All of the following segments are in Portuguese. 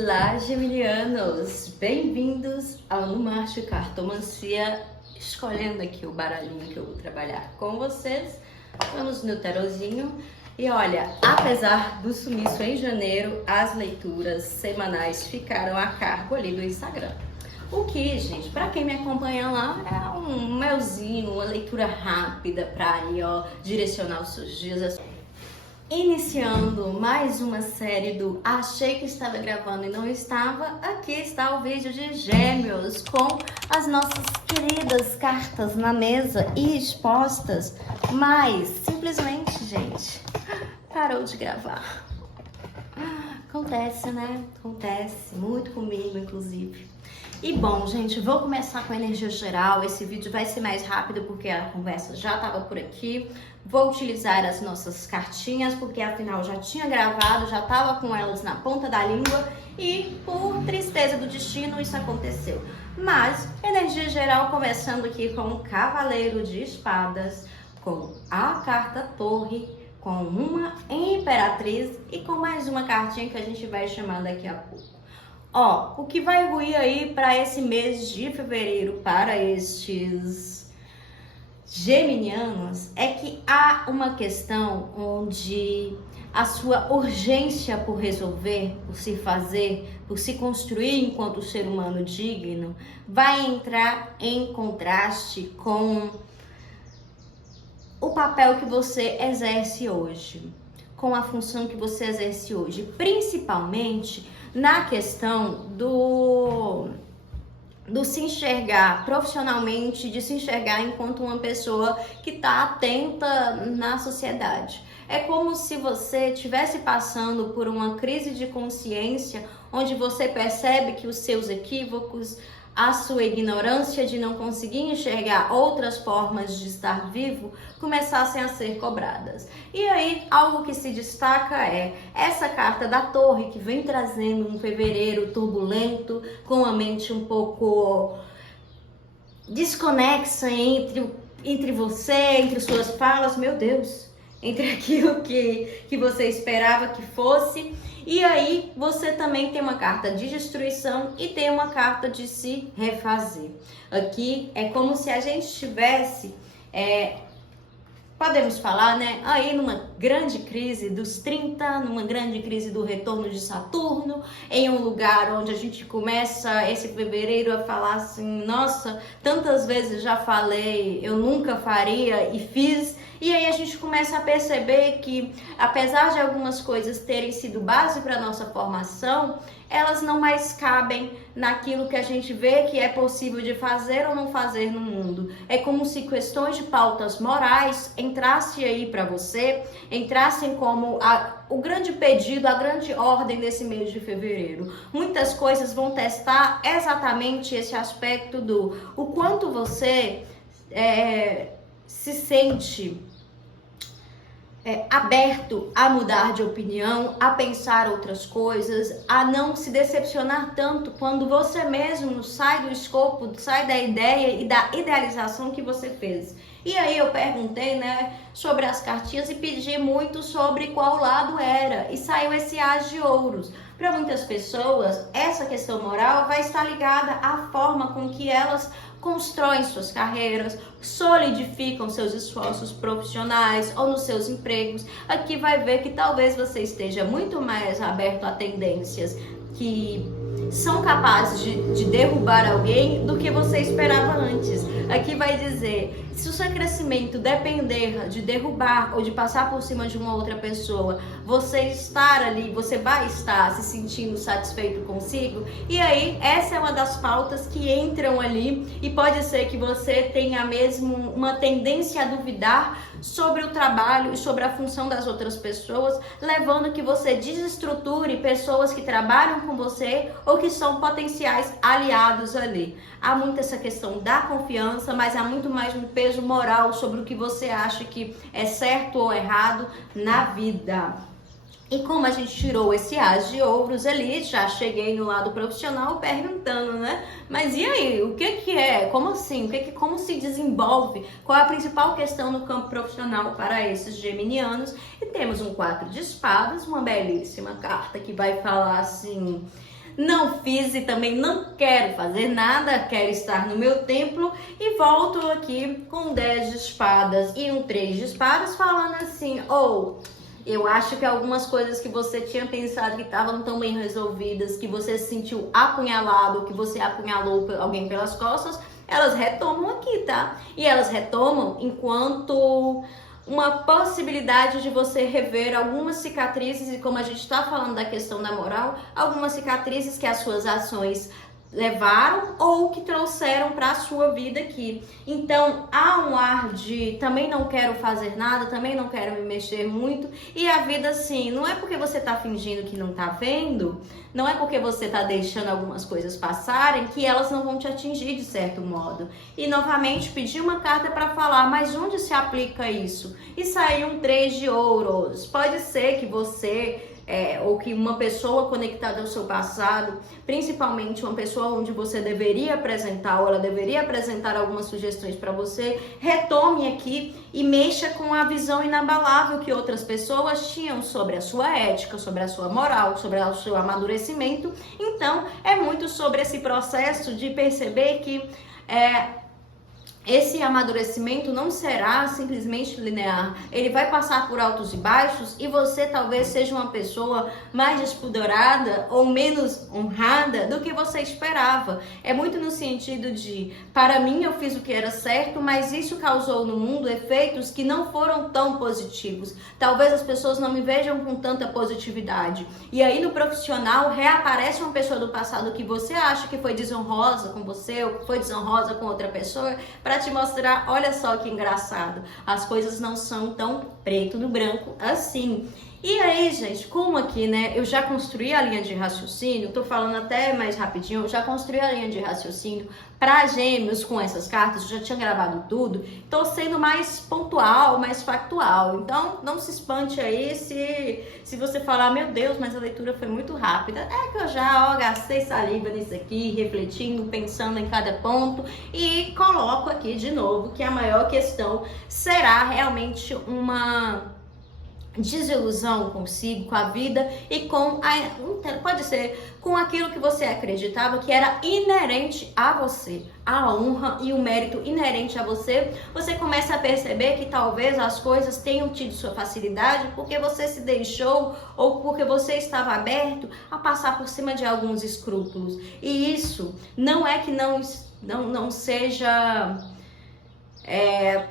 Olá, geminianos! Bem-vindos ao Numacho Cartomancia, escolhendo aqui o baralhinho que eu vou trabalhar com vocês. Vamos no tarozinho. E olha, apesar do sumiço em janeiro, as leituras semanais ficaram a cargo ali do Instagram. O que, gente, para quem me acompanha lá, é um melzinho, uma leitura rápida para aí, ó, direcionar os seus dias. Iniciando mais uma série do Achei que estava gravando e não estava. Aqui está o vídeo de Gêmeos com as nossas queridas cartas na mesa e expostas, mas simplesmente, gente, parou de gravar. Acontece, né? Acontece muito comigo, inclusive. E bom, gente, vou começar com a energia geral. Esse vídeo vai ser mais rápido porque a conversa já estava por aqui. Vou utilizar as nossas cartinhas porque afinal já tinha gravado, já estava com elas na ponta da língua e por tristeza do destino isso aconteceu. Mas energia geral começando aqui com o Cavaleiro de Espadas, com a carta Torre, com uma Imperatriz e com mais uma cartinha que a gente vai chamar daqui a pouco. Ó, o que vai ruir aí para esse mês de fevereiro para estes geminianos é que há uma questão onde a sua urgência por resolver, por se fazer, por se construir enquanto ser humano digno, vai entrar em contraste com o papel que você exerce hoje, com a função que você exerce hoje, principalmente na questão do se enxergar profissionalmente, de se enxergar enquanto uma pessoa que está atenta na sociedade. É como se você estivesse passando por uma crise de consciência, onde você percebe que os seus equívocos, a sua ignorância de não conseguir enxergar outras formas de estar vivo começassem a ser cobradas. E aí, algo que se destaca é essa carta da Torre, que vem trazendo um fevereiro turbulento, com a mente um pouco desconexa entre você, entre suas falas, meu Deus, entre aquilo que você esperava que fosse. E aí você também tem uma carta de destruição e tem uma carta de se refazer. Aqui é como se a gente estivesse, podemos falar, né, aí numa grande crise dos 30, numa grande crise do retorno de Saturno, em um lugar onde a gente começa esse fevereiro a falar assim, nossa, tantas vezes já falei, eu nunca faria e fiz. E aí a gente começa a perceber que, apesar de algumas coisas terem sido base para a nossa formação, elas não mais cabem naquilo que a gente vê que é possível de fazer ou não fazer no mundo. É como se questões de pautas morais entrassem aí para você, entrassem como o grande pedido, a grande ordem desse mês de fevereiro. Muitas coisas vão testar exatamente esse aspecto do o quanto você se sente aberto a mudar de opinião, a pensar outras coisas, a não se decepcionar tanto quando você mesmo sai do escopo, sai da ideia e da idealização que você fez. E aí eu perguntei, né, sobre as cartinhas e pedi muito sobre qual lado era, e saiu esse As de Ouros. Para muitas pessoas, essa questão moral vai estar ligada à forma com que elas constroem suas carreiras, solidificam seus esforços profissionais ou nos seus empregos. Aqui vai ver que talvez você esteja muito mais aberto a tendências que são capazes de derrubar alguém do que você esperava antes. Aqui vai dizer, se o seu crescimento depender de derrubar ou de passar por cima de uma outra pessoa, você estar ali, você vai estar se sentindo satisfeito consigo. E aí, essa é uma das pautas que entram ali e pode ser que você tenha mesmo uma tendência a duvidar sobre o trabalho e sobre a função das outras pessoas, levando que você desestruture pessoas que trabalham com você ou que são potenciais aliados ali. Há muito essa questão da confiança, mas há muito mais um peso moral sobre o que você acha que é certo ou errado na vida. E como a gente tirou esse As de Ouros ali, já cheguei no lado profissional perguntando, né? Mas e aí, o que é? Como assim? Como se desenvolve? Qual é a principal questão no campo profissional para esses geminianos? E temos um 4 de espadas, uma belíssima carta que vai falar assim não fiz e também não quero fazer nada, quero estar no meu templo e volto aqui com 10 de espadas e um 3 de espadas falando assim, eu acho que algumas coisas que você tinha pensado que estavam tão bem resolvidas, que você se sentiu apunhalado, que você apunhalou alguém pelas costas, elas retomam aqui, tá? E elas retomam enquanto uma possibilidade de você rever algumas cicatrizes, e como a gente está falando da questão da moral, algumas cicatrizes que as suas ações levaram ou que trouxeram para a sua vida aqui. Então há um ar de também não quero fazer nada, também não quero me mexer muito, e a vida assim, não é porque você tá fingindo que não tá vendo, não é porque você tá deixando algumas coisas passarem que elas não vão te atingir de certo modo. E novamente pedi uma carta para falar, mas onde se aplica isso? E saiu um 3 de ouros. Pode ser que você ou que uma pessoa conectada ao seu passado, principalmente uma pessoa onde você deveria apresentar, ou ela deveria apresentar algumas sugestões para você, retome aqui e mexa com a visão inabalável que outras pessoas tinham sobre a sua ética, sobre a sua moral, sobre o seu amadurecimento. Então, é muito sobre esse processo de perceber que esse amadurecimento não será simplesmente linear, ele vai passar por altos e baixos, e você talvez seja uma pessoa mais despudorada ou menos honrada do que você esperava. É muito no sentido de, para mim eu fiz o que era certo, mas isso causou no mundo efeitos que não foram tão positivos. Talvez as pessoas não me vejam com tanta positividade. E aí no profissional reaparece uma pessoa do passado que você acha que foi desonrosa com você, ou foi desonrosa com outra pessoa, para te mostrar, olha só que engraçado, as coisas não são tão preto no branco assim. E aí, gente, como aqui, né, eu já construí a linha de raciocínio, tô falando até mais rapidinho, eu já construí a linha de raciocínio para Gêmeos com essas cartas, eu já tinha gravado tudo, tô sendo mais pontual, mais factual, então não se espante aí se você falar, meu Deus, mas a leitura foi muito rápida. É que eu já gastei saliva nisso aqui, refletindo, pensando em cada ponto, e coloco aqui de novo que a maior questão será realmente uma desilusão consigo, com a vida e pode ser com aquilo que você acreditava que era inerente a você, a honra e o mérito inerente a você. Você começa a perceber que talvez as coisas tenham tido sua facilidade porque você se deixou ou porque você estava aberto a passar por cima de alguns escrúpulos. E isso não é que não seja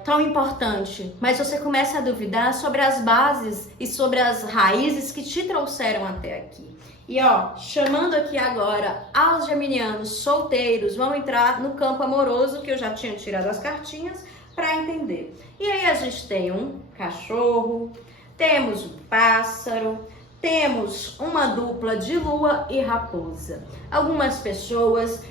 tão importante, mas você começa a duvidar sobre as bases e sobre as raízes que te trouxeram até aqui. E chamando aqui agora aos geminianos solteiros, vamos entrar no campo amoroso, que eu já tinha tirado as cartinhas para entender. E aí a gente tem um cachorro, temos um pássaro, temos uma dupla de lua e raposa. Algumas pessoas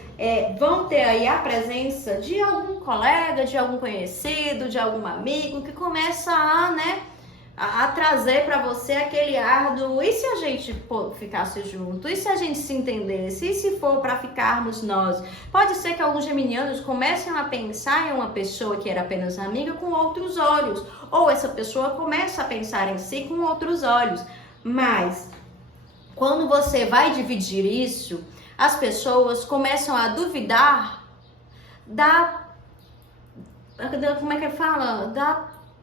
vão ter aí a presença de algum colega, de algum conhecido, de algum amigo que começa a trazer para você aquele ar do e se a gente ficasse junto, e se a gente se entendesse, e se for para ficarmos nós. Pode ser que alguns geminianos comecem a pensar em uma pessoa que era apenas amiga com outros olhos, ou essa pessoa começa a pensar em si com outros olhos. Mas quando você vai dividir isso, as pessoas começam a duvidar da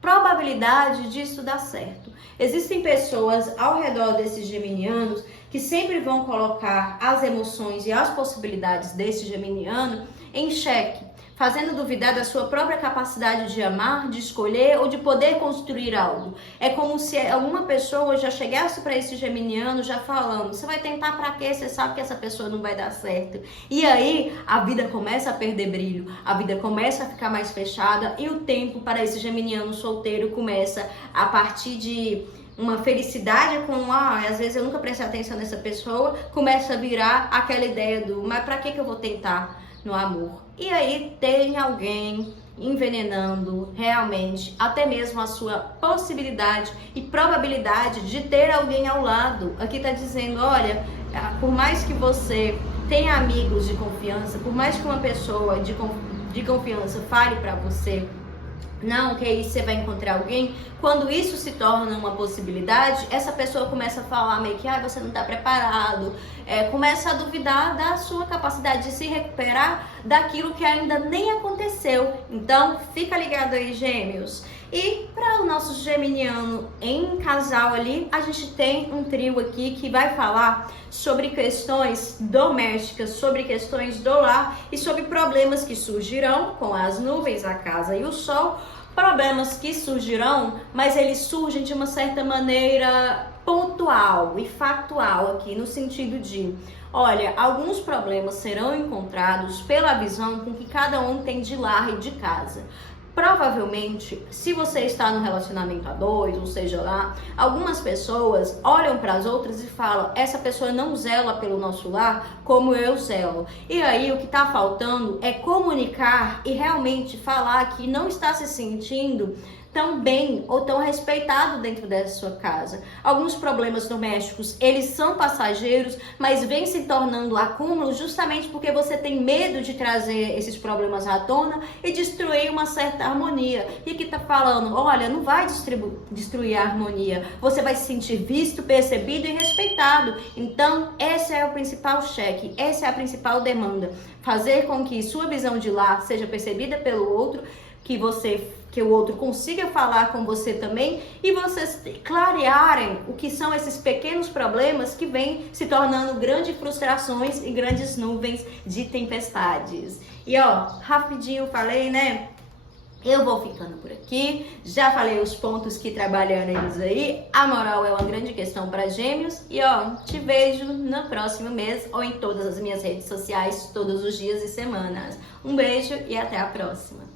probabilidade disso dar certo. Existem pessoas ao redor desses geminianos que sempre vão colocar as emoções e as possibilidades desse geminiano em xeque, fazendo duvidar da sua própria capacidade de amar, de escolher ou de poder construir algo. É como se alguma pessoa já chegasse para esse geminiano já falando, você vai tentar para quê? Você sabe que essa pessoa não vai dar certo. E aí a vida começa a perder brilho, a vida começa a ficar mais fechada e o tempo para esse geminiano solteiro começa a partir de uma felicidade com, às vezes eu nunca prestei atenção nessa pessoa, começa a virar aquela ideia do, mas para que eu vou tentar no amor? E aí tem alguém envenenando realmente até mesmo a sua possibilidade e probabilidade de ter alguém ao lado. Aqui tá dizendo, olha, por mais que você tenha amigos de confiança, por mais que uma pessoa de confiança fale para você não, que aí você vai encontrar alguém. Quando isso se torna uma possibilidade, essa pessoa começa a falar meio que, você não está preparado, começa a duvidar da sua capacidade de se recuperar daquilo que ainda nem aconteceu. Então, fica ligado aí, gêmeos. E para o nosso geminiano em casal ali, a gente tem um trio aqui que vai falar sobre questões domésticas, sobre questões do lar e sobre problemas que surgirão com as nuvens, a casa e o sol. Problemas que surgirão, mas eles surgem de uma certa maneira pontual e factual aqui, no sentido de, olha, alguns problemas serão encontrados pela visão com que cada um tem de lar e de casa. Provavelmente, se você está no relacionamento a dois, ou seja lá, algumas pessoas olham para as outras e falam, essa pessoa não zela pelo nosso lar como eu zelo. E aí o que está faltando é comunicar e realmente falar que não está se sentindo tão bem ou tão respeitado dentro dessa sua casa. Alguns problemas domésticos, eles são passageiros, mas vêm se tornando acúmulos justamente porque você tem medo de trazer esses problemas à tona e destruir uma certa harmonia. E aqui tá falando, olha, não vai destruir a harmonia, você vai se sentir visto, percebido e respeitado. Então, esse é o principal cheque, essa é a principal demanda. Fazer com que sua visão de lar seja percebida pelo outro, que o outro consiga falar com você também e vocês clarearem o que são esses pequenos problemas que vêm se tornando grandes frustrações e grandes nuvens de tempestades. E rapidinho falei, né? Eu vou ficando por aqui, já falei os pontos que trabalhamos aí, a moral é uma grande questão para gêmeos e te vejo no próximo mês ou em todas as minhas redes sociais, todos os dias e semanas. Um beijo e até a próxima.